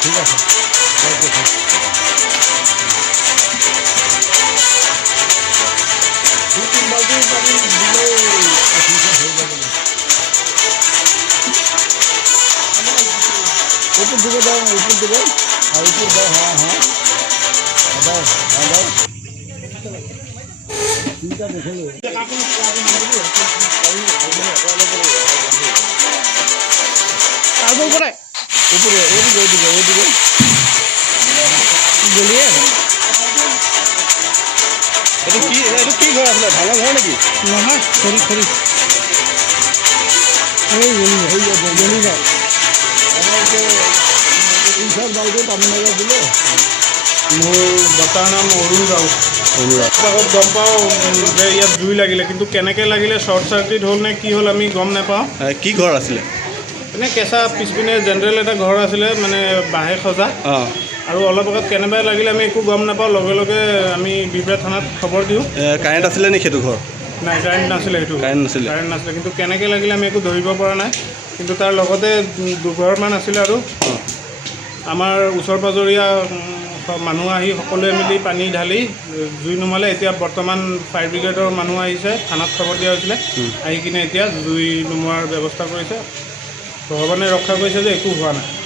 ঠিক আছে দু তিন বালতি পানি দিলে হয়ে যাবে উপর দিকে দাও উপর দিকে আর উপর দাও হ্যাঁ হ্যাঁ দাও দাও ঠিক আছে দেখে উপরে উপরে ওদিকে ওদিকে ওদিকে বলিয়ে এটা কি ঘর আসলে ভাঙা ঘর নাকি নহয় খৰি খৰি এই হয়ে যাবে জমি যায় আমাকে ইনচাৰ্জ বালকে পানী মাৰিব দিলে মোৰ বৰ্তাৰ নাম অৰুণ ৰাউত আগত গম পাওঁ যে ইয়াত জুই লাগিলে কিন্তু কেনেকৈ লাগিলে শ্বৰ্ট চাৰ্কিট হ'ল নে কি হ'ল আমি গম নাপাওঁ কি ঘৰ আছিলে এনে কেঁচা পিছপিনে জেনেৰেল এটা ঘৰ আছিলে মানে বাঁহে সজা আৰু অলপ আগত কেনেবাই লাগিলে আমি একো গম নাপাওঁ লগে লগে আমি বিহপুৰীয়া থানাত খবৰ দিওঁ কাৰেণ্ট আছিলে নেকি সেইটো ঘৰ নাই কাৰেণ্ট নাছিলে সেইটো কাৰেণ্ট নাছিলে কিন্তু কেনেকৈ লাগিলে আমি একো ধৰিব পৰা নাই কিন্তু তাৰ লগতে দুঘৰমান আছিলে আৰু আমাৰ ওচৰ পাজৰীয়া মানুহ আহি সকলোৱে মিলি পানী ঢালি জুই নুমালে এতিয়া বৰ্তমান ফায়াৰ ব্ৰিগেডৰ মানুহ আহিছে থানাত খবৰ দিয়া হৈছিলে আহি কিনে এতিয়া জুই নুমোৱাৰ ব্যৱস্থা কৰিছে ভগৱানে ৰক্ষা কৰিছে যে একো হোৱা নাই